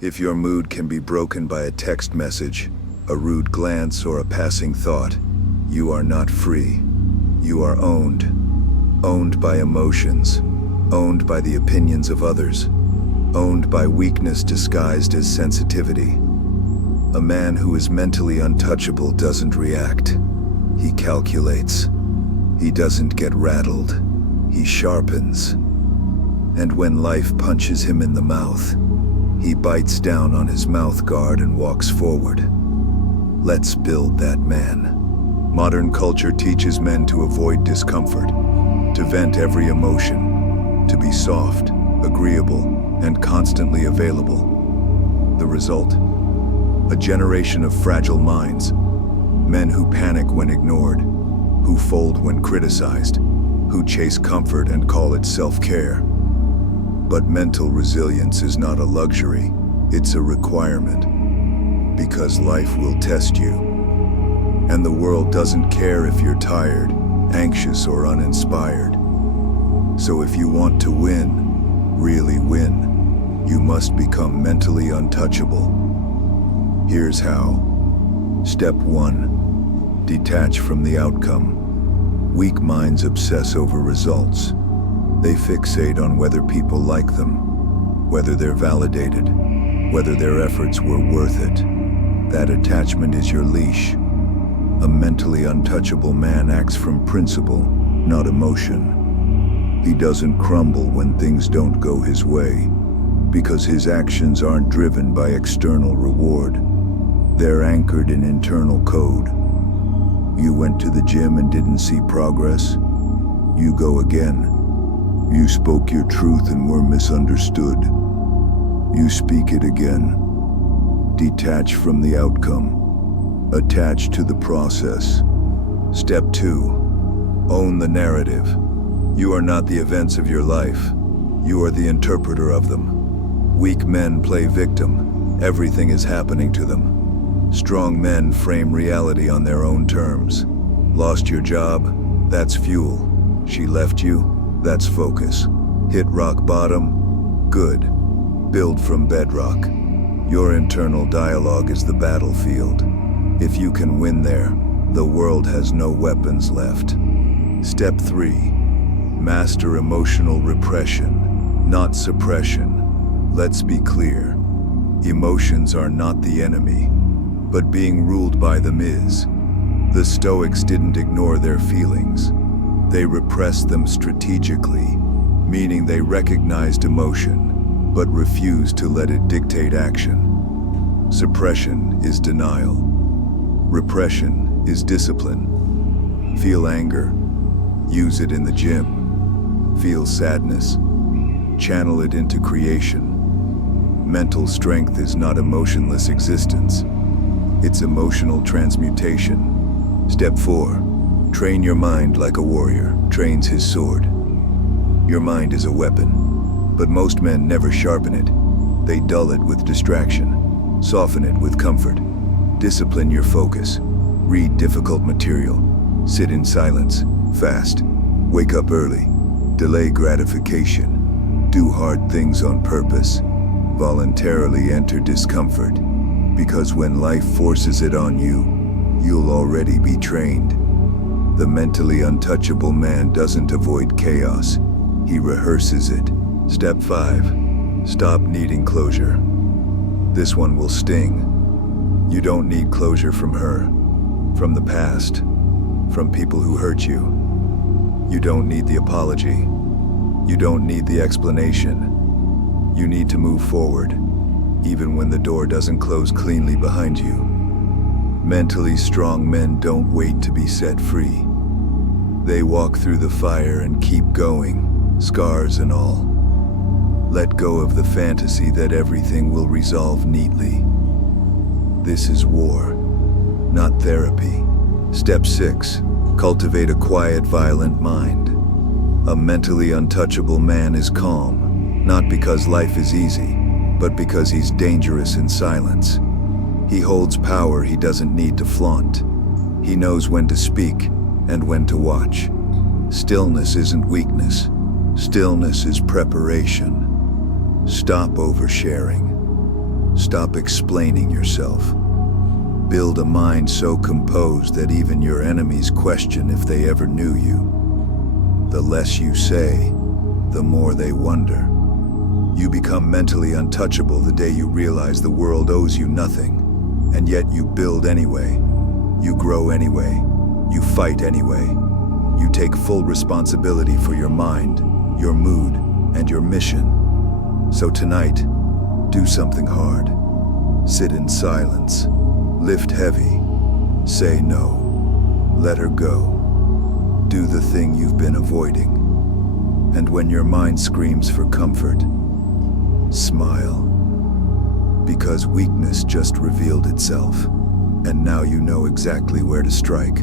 If your mood can be broken by a text message, a rude glance, or a passing thought, you are not free. You are owned. Owned by emotions. Owned by the opinions of others. Owned by weakness disguised as sensitivity. A man who is mentally untouchable doesn't react. He calculates. He doesn't get rattled. He sharpens. And when life punches him in the mouth, he bites down on his mouth guard and walks forward. Let's build that man. Modern culture teaches men to avoid discomfort, to vent every emotion, to be soft, agreeable, and constantly available. The result? A generation of fragile minds, men who panic when ignored, who fold when criticized, who chase comfort and call it self-care. But mental resilience is not a luxury, it's a requirement. Because life will test you. And the world doesn't care if you're tired, anxious, or uninspired. So if you want to win, really win, you must become mentally untouchable. Here's how. Step 1. Detach from the outcome. Weak minds obsess over results. They fixate on whether people like them, whether they're validated, whether their efforts were worth it. That attachment is your leash. A mentally untouchable man acts from principle, not emotion. He doesn't crumble when things don't go his way, because his actions aren't driven by external reward. They're anchored in internal code. You went to the gym and didn't see progress? You go again. You spoke your truth and were misunderstood. You speak it again. Detach from the outcome. Attach to the process. Step 2. Own the narrative. You are not the events of your life. You are the interpreter of them. Weak men play victim. Everything is happening to them. Strong men frame reality on their own terms. Lost your job? That's fuel. She left you? That's focus. Hit rock bottom? Good. Build from bedrock. Your internal dialogue is the battlefield. If you can win there, the world has no weapons left. Step 3. Master emotional repression, not suppression. Let's be clear. Emotions are not the enemy, but being ruled by them is. The Stoics didn't ignore their feelings. They repressed them strategically, meaning they recognized emotion, but refused to let it dictate action. Suppression is denial. Repression is discipline. Feel anger. Use it in the gym. Feel sadness. Channel it into creation. Mental strength is not emotionless existence. It's emotional transmutation. Step 4. Train your mind like a warrior trains his sword. Your mind is a weapon, but most men never sharpen it. They dull it with distraction, soften it with comfort. Discipline your focus. Read difficult material. Sit in silence. Fast. Wake up early. Delay gratification. Do hard things on purpose. Voluntarily enter discomfort. Because when life forces it on you, you'll already be trained. The mentally untouchable man doesn't avoid chaos. He rehearses it. Step 5. Stop needing closure. This one will sting. You don't need closure from her, from the past, from people who hurt you. You don't need the apology. You don't need the explanation. You need to move forward, even when the door doesn't close cleanly behind you. Mentally strong men don't wait to be set free. They walk through the fire and keep going, scars and all. Let go of the fantasy that everything will resolve neatly. This is war, not therapy. Step 6. Cultivate a quiet, violent mind. A mentally untouchable man is calm, not because life is easy, but because he's dangerous in silence. He holds power he doesn't need to flaunt. He knows when to speak and when to watch. Stillness isn't weakness. Stillness is preparation. Stop oversharing. Stop explaining yourself. Build a mind so composed that even your enemies question if they ever knew you. The less you say, the more they wonder. You become mentally untouchable the day you realize the world owes you nothing, and yet you build anyway. You grow anyway. You fight anyway. You take full responsibility for your mind, your mood, and your mission. So tonight, do something hard. Sit in silence. Lift heavy. Say no. Let her go. Do the thing you've been avoiding. And when your mind screams for comfort, smile. Because weakness just revealed itself, and now you know exactly where to strike.